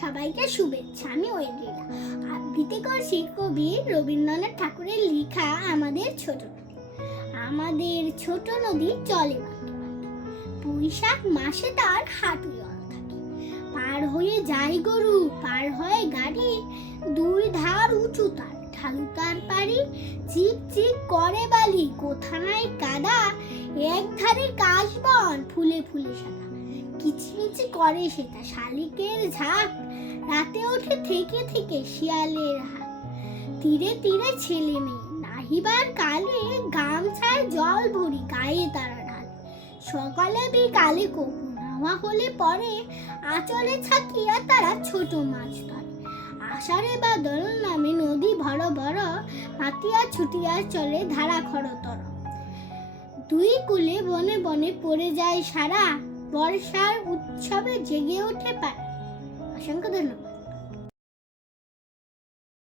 সবাইকে শুভেচ্ছা। আমি ঐন্দ্রিলা। আবৃত্তি করছি কবি রবীন্দ্রনাথ ঠাকুরের লেখা আমাদের ছোট নদী। আমাদের ছোট নদী চলে বাঁকে বাঁকে, বৈশাখ মাসে তার হাঁটু জল থাকে। পার হয়ে যায় গরু, পার হয় গাড়ি, দুই ধার উঁচু তার, ঢালু তার পারি। চিক চিক করে বালি, কোথা নাই কাদা, এক ধারে কাশবন ফুলে ফুলে সাদা। কিচমিচি করে সেটা শালিকের ঝাঁক, রাতে ওঠে থেকে থেকে শিয়ালের হাঁক। তীরে তীরে ছেলে মেয়ে নাহিবার কালে, গামছায় জল ভরি গায়ে তারা ঢালে। সকালে বিকালে কপু নাওয়া হলে পরে, আঁচলে ছাকিয়া তারা ছোট মাছ ধরে। আষাঢ়ে বাদল নামে নদী ভর ভর, মাতিয়া ছুটিয়া চলে ধারা খরতর। দুই কূলে বনে বনে পড়ে যায় সারা, বর্ষার উৎসবে জেগে ওঠে পাড়া। অসংখ্য ধন্যবাদ।